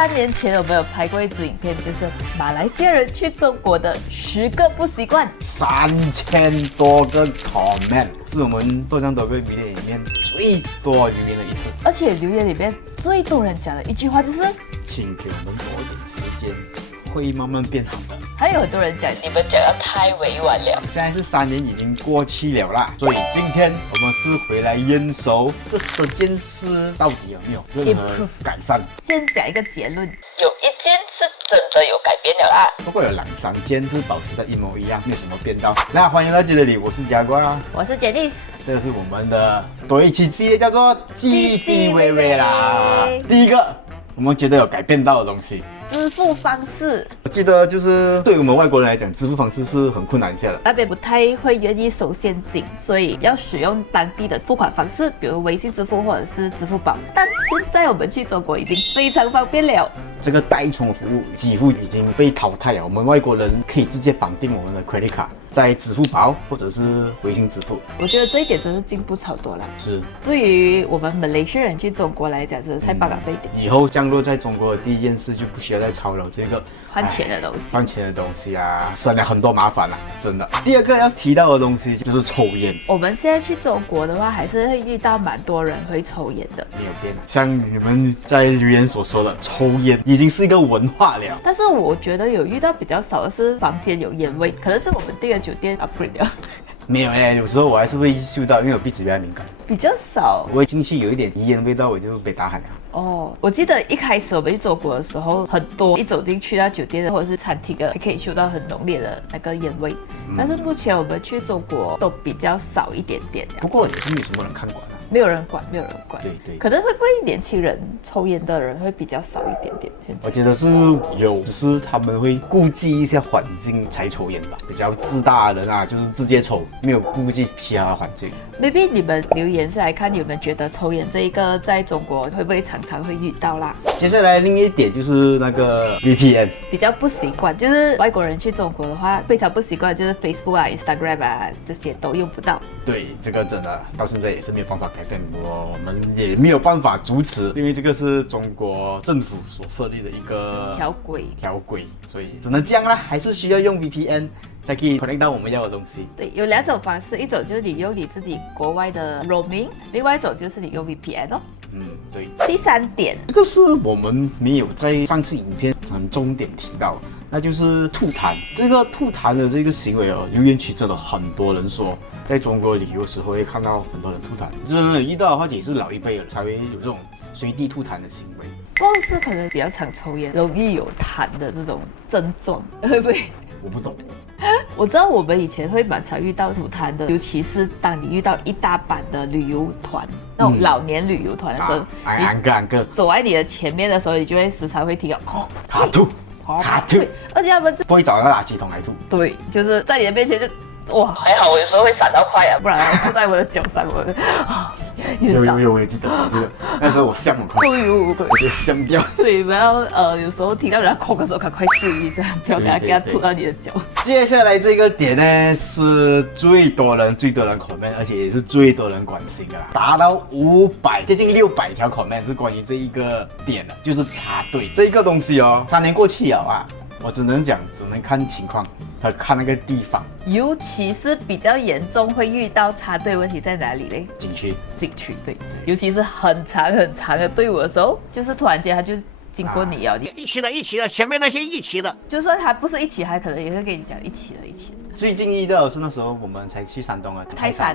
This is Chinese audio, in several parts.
3年前我們有拍過一支影片，就是馬來西亞人去中國的10個不習慣，3000多個 comment， 是我們多張多個影片裡面最多留言的一次，而且留言裡面最多人講的一句話就是，請給我們多一點時間，會慢慢變好的。還有很多人講，你們講得太委婉了。現在是3年已經過去了啦，所以今天我們是回來驗收這10件事到底有沒有任何改善。先講一個結論，有1件是真的有改變了啦，不過有2、3件是保持的一模一樣，沒有什麼變到。那歡迎到這裡，我是嘉瓜，我是 Janice， 這個是我們的多一期系列，叫做唧唧歪歪啦。第一個，我們覺得有改變到的東西。支付方式，我記得就是对于我们外国人来讲，支付方式是很困难一下的。那邊不太會願意收現金，所以要使用當地的付款方式，比如微信支付或者是支付寶。但現在我們去中國已經非常方便了。這個代充服務幾乎已經被淘汰了，我們外國人可以直接綁定我們的 credit card 在支付寶或者是微信支付。我覺得這一點真是進步超多了。是，對於我們馬來西亞人去中國來講，真是太棒了這一點。以後降落在中國的第一件事就不需要再操勞這個換錢的東西，換錢的東西啊，省了很多麻煩了，真的。第二個要提到的東西就是抽煙。我們現在去中國的話，還是會遇到蠻多人會抽煙的，沒有變。像你們在留言所說的，抽煙已經是一個文化了。但是我覺得有遇到比較少的是房間有煙味，可能是我們訂的酒店 upgrade 了。沒有有時候我還是會嗅到，因為我鼻子比較敏感。比較少，我一進去有一點煙味道，我就被打喊了。哦，我記得一開始我們去中國的時候，很多一走進去到酒店或者是餐廳的，可以嗅到很濃烈的那個煙味。但是目前我們去中國都比較少一點點。不過也是沒有什麼人看管啊。沒有人管，沒有人管。對對。可能會不會年輕人抽煙的人會比較少一點點？現在我覺得是有，只是他們會顧及一下環境才抽煙吧。比較自大的人啊，就是直接抽，沒有顧及其他的環境。maybe 你們留言是來看你們覺得抽煙這一個在中國會不會常常會遇到啦？接下來另一點就是那個 VPN， 比較不習慣，就是外國人去中國的話非常不習慣，就是 Facebook 啊、Instagram 啊這些都用不到。對，這個真的到現在也是沒有辦法改變，我們也沒有辦法阻止，因為這個是中國政府所設立的一個條規，所以只能這樣啦，還是需要用 VPN 才可以 connect 到我們要的東西。對，有2種方式，一種就是你用你自己國外的 roaming， 另外一種就是你用 VPN 哦。對。第3點，這個是我們沒有在上次影片很重點提到，那就是吐痰。這個吐痰的這個行為哦，留言區真的很多人說，在中國旅遊時候會看到很多人吐痰，真的遇到的話也是老一輩人才會有這種隨地吐痰的行為。不過是可能比較常抽煙，容易有痰的這種症狀，會不會？我不懂。我知道我們以前會蠻常遇到吐痰的，尤其是當你遇到一大班的旅遊團，那種老年旅遊團的時候，安哥走在你的前面的時候，你就會時常會聽到他吐，而且他們就不會找到垃圾桶來吐。對，就是在你的面前就哇，還好我有時候會閃到快啊，不然吐在我的腳上，我有，我也記得，那時候我嚇很快，我就嚇掉。所以不要有時候聽到人家咳的時候，趕快注意一下，不要給他吐到你的腳。接下來這個點呢，是最多人 comment， 而且也是最多人關心的啦，達到500接近600條 comment 是關於這一個點的，就是插隊這一個東西哦。3年過去了啊，我只能看情況和看那個地方，尤其是比較嚴重會遇到插隊問題在哪裡嘞？景區，對，尤其是很長的隊伍的時候，就是突然間他就經過你哦，你一起的，前面那些一起的，就算他不是一起，還可能也會跟你講一起的。最近遇到的是那時候我們才去山東啊，泰山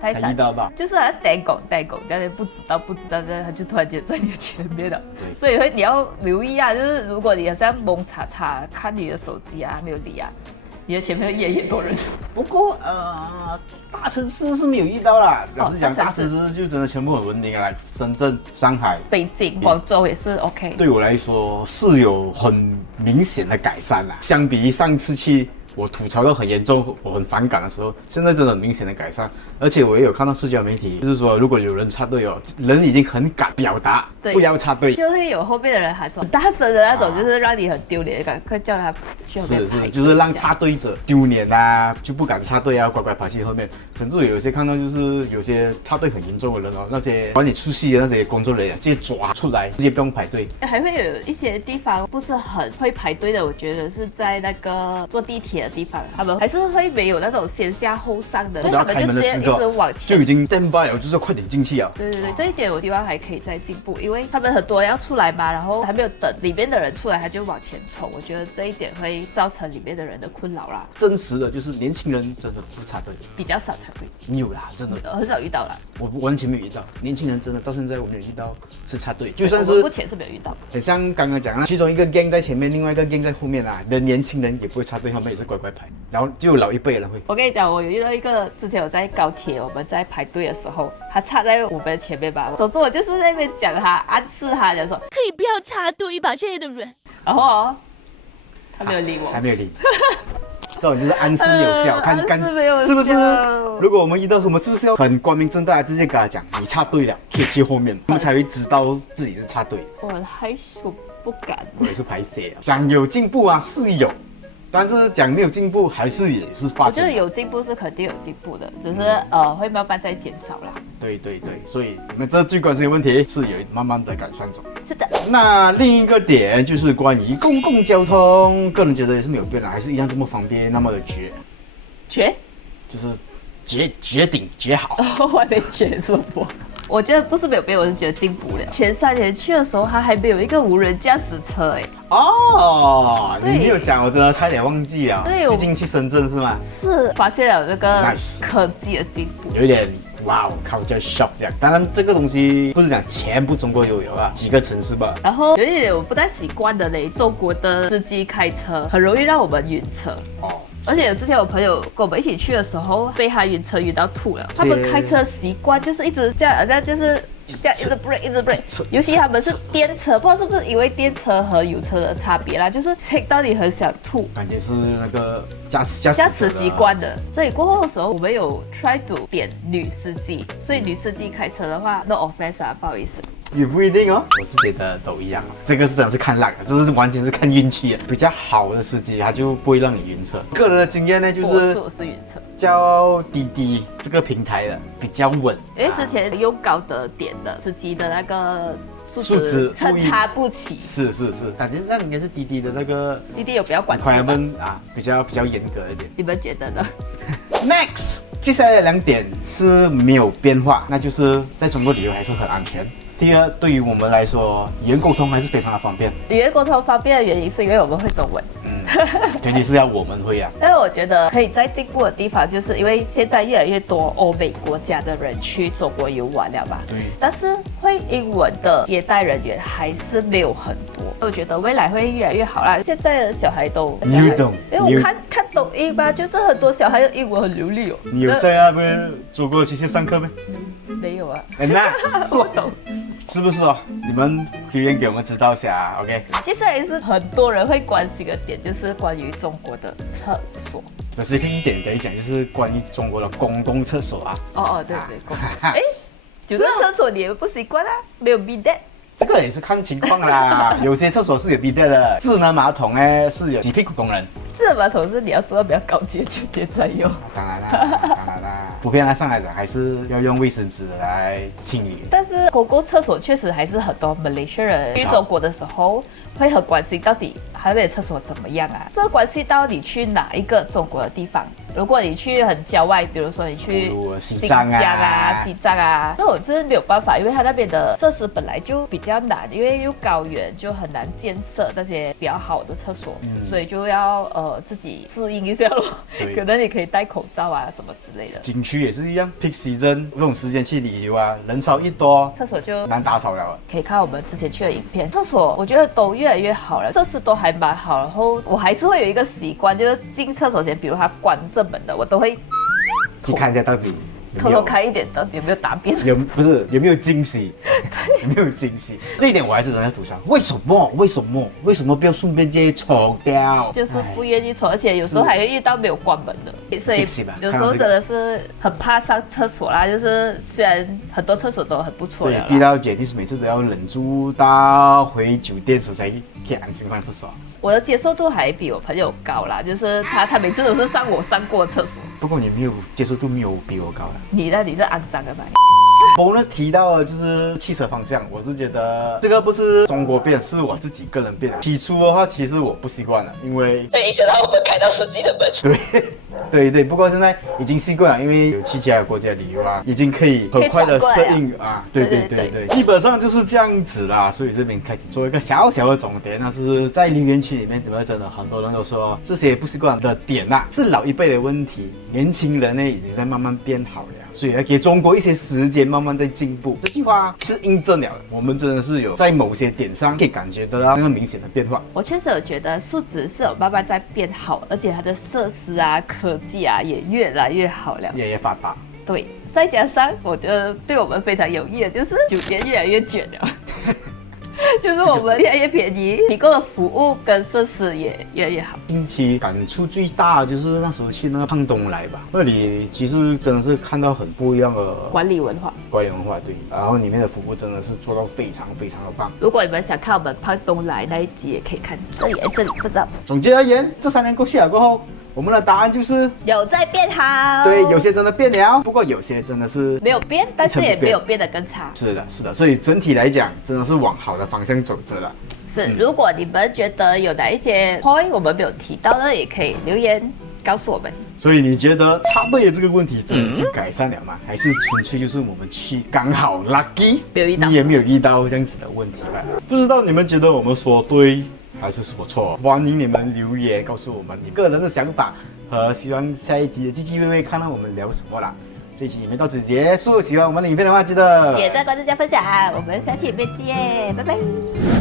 才遇到吧，就是他帶拱，這樣不知道，他就突然間在你的前面了。對，所以你要留意啊，就是如果你好像蒙查看你的手機啊，沒有理啊，你的前面越來越多人。不過大城市是沒有遇到啦。老實講，大城市就真的全部很穩定啊，來深圳、上海、北京、廣州也是 OK。對我來說是有很明顯的改善啦，相比於上次去我吐槽到很嚴重，我很反感的時候，現在真的很明顯的改善。而且我也有看到社交媒體，就是說如果有人插隊哦，人已經很敢表達不要插隊，就會有後面的人還說很大聲的那種，就是讓你很丟臉，趕快叫他去後面排隊。是，就是讓插隊者丟臉啊，就不敢插隊啊，乖乖跑去後面。甚至有一些看到就是有些插隊很嚴重的人哦，那些管理出戲的那些工作人員直接抓出來，直接不用排隊。還會有一些地方不是很會排隊的，我覺得是在那個坐地鐵的地方，他們還是會沒有那種先下後上的，所以他們就直接一直往前，就已經 stand by 了，就是快點進去啊。對，這一點我希望還可以再進步，因為他們很多人要出來嘛，然後還沒有等裡面的人出來，他就往前衝，我覺得這一點會造成裡面的人的困擾啦。真實的就是年輕人真的不插隊，比較少插隊。沒有啦，真的很少遇到啦。我完全沒有遇到年輕人，真的到現在我沒有遇到是插隊，就算是我目前是沒有遇到。很像剛剛講啦，其中一個 gang 在前面，另外一個 gang 在後面啊，的年輕人也不會插隊，他們也是乖乖排，然後就老一輩的人會。我跟你講，我有遇到一個，之前我在高鐵，我們在排隊的時候，他插在我們前面吧。總之我就是在那邊講他，暗示他，講說可以不要插隊吧，這樣的人。然後他沒有理我，還沒有理。這種就是暗示有效，看是不是？如果我們遇到什麼，是不是要很光明正大的直接跟他講，你插隊了，可以去後面，他們才會知道自己是插隊。我害羞不敢，我也是排泄，講有進步啊，是有。但是講沒有進步，還是也是發生。我覺得有進步是肯定有進步的，只是會慢慢在減少啦。對，所以你們這最關心的問題是有慢慢的改善中。是的。那另一個點就是關於公共交通，個人覺得也是沒有變啦，還是一樣這麼方便，那麼的絕，就是絕頂絕好。我在絕什麼？我覺得不是沒有變，我是覺得進步了。前3年去的時候，它還沒有一個無人駕駛車哎。哦，你沒有講，我真的差點忘記了。對，畢竟去深圳是嗎？是發現了這個科技的進步，有一點哇，culture shock 這樣。當然這個東西不是講全部中國都有啊，幾個城市吧。然後有一點我不太習慣的嘞，中國的司機開車很容易讓我們暈車。哦。而且之前有朋友跟我們一起去的時候，被他暈車暈到吐了。他們開車習慣就是一直這樣，好像就是這樣一直 brake 一直 brake。尤其他們是電車，不知道是不是因為電車和油車的差別啦，就是 check 到你很想吐。感覺是那個駕駛習慣的。所以過後的時候，我們有 try to 點女司機，所以女司機開車的話 ，no offense 啊，不好意思。也不一定哦，我是覺得都一樣。這個是真的是看luck，這是完全是看運氣。比較好的司机，他就不會讓你暈車。個人的經驗呢，就是多數是暈車。叫滴滴這個平台的比較穩，因為之前用高德點的司機的那個素質參差不齊。是，感覺上應該是滴滴的那個滴滴有比較管制啊，比較嚴格一點。你們覺得呢 ？Next， 接下來2點是沒有變化，那就是在中國旅遊還是很安全。第二，對於我們來說，語言溝通還是非常的方便。語言溝通方便的原因是因為我們會中文。前提是要我們會啊。但是我覺得可以再進步的地方，就是因為現在越來越多歐美國家的人去中國遊玩了嘛。對。但是會英文的接待人員還是沒有很多。我覺得未來會越來越好啦。現在的小孩都你懂，因為我看抖音吧，就是很多小孩的英文很流利哦。你有在那邊做過學校上課沒？沒有啊。那我懂。是不是哦？你們留言給我們知道一下 ，OK？ 接下來是很多人會關心的點，就是關於中國的廁所。可是一點可以講，就是關於中國的公共廁所啊。對，公共。就是廁所你也不習慣啊，沒有 bidet。這個也是看情況啦，有些廁所是有 bidet的，智能馬桶呢是有洗屁股功能。智能馬桶是你要做到比較高級的酒店才有。當然啦。普遍上來講，還是要用衛生紙來清理。但是公共廁所確實還是很多馬來西亞人去中國的時候會很關心，到底台北的廁所怎麼樣啊？這關係到你去哪一個中國的地方。如果你去很郊外，比如說你去新疆啊、西藏啊，那我真的沒有辦法，因為它那邊的設施本來就比較難，因為又高原，就很難建設那些比較好的廁所，所以就要自己適應一下咯。可能你可以戴口罩啊什麼之類的。景區也是一樣 ，peak season 這種時間去旅遊啊，人潮一多，廁所就難打掃了。可以看我們之前去的影片，廁所我覺得都越來越好了，設施都還蠻好。然後我還是會有一個習慣，就是進廁所前，比如它關正門的，我都會去看一下到底偷偷看一點，到底有沒有大便？有沒有驚喜？對。沒有驚喜。這一點我還是真的吐槽，為什麼不要順便直接沖掉？就是不願意沖，而且有時候還會遇到沒有關門的，所以有時候真的是很怕上廁所啦。就是雖然很多廁所都很不錯了，逼到姐弟是每次都要忍住到回酒店時候才可以安心上廁所。我的接受度還比我朋友高啦，就是他每次都是上我上過廁所。不過你沒有接受度没有比我高啦。你是骯髒的吧？bonus 提到的就是汽車方向，我是覺得這個不是中國變，是我自己個人變的。起初的話，其實我不習慣了，因為會影響到我們開到司機的門。對，不過現在已經習慣了，因為有去其他國家旅遊啊，已經可以很快的適應啊。對，基本上就是這樣子啦。所以這邊開始做一個小小的總結，那是在留言區裡面，怎麼真的很多人都說這些不習慣的點啊，是老一輩的問題，年輕人呢已經在慢慢變好了。所以要給中國一些時間，慢慢在進步。這句話是印證了的，我們真的是有在某些點上可以感覺得到那個明顯的變化。我確實有覺得數值是有慢慢在變好，而且它的設施啊、科技啊也越來越好了，越發達。對，再加上我覺得對我們非常有益的就是酒店越來越卷了。就是我們越來越便宜，提供的服務跟設施也越來越好。近期感觸最大的就是那時候去那個胖東來吧，那裡其實真的是看到很不一樣的管理文化。對，然後裡面的服務真的是做到非常非常的棒。如果你們想看我們胖東來那一集，也可以看這裡不知道。總結而言，這3年過去了過後，我們的答案就是有在變好。對，有些真的變了，不過有些真的是沒有變，但是也沒有变得更差。是的，所以整體來講，真的是往好的方向走着了。是，如果你們覺得有哪一些 point 我們沒有提到的，也可以留言告訴我們。所以你覺得插隊的這個問題真的去改善了嗎？還是純粹就是我們去剛好 lucky， 你也沒有遇到這樣子的問題吧？不知道你們覺得我們說對還是說錯？歡迎你們留言告訴我們你個人的想法，和希望下一集的唧唧微微看到我們聊什麼啦。這一期影片到此結束，喜歡我們的影片的話，記得點讚、關注、加分享，我們下期影片見，拜拜。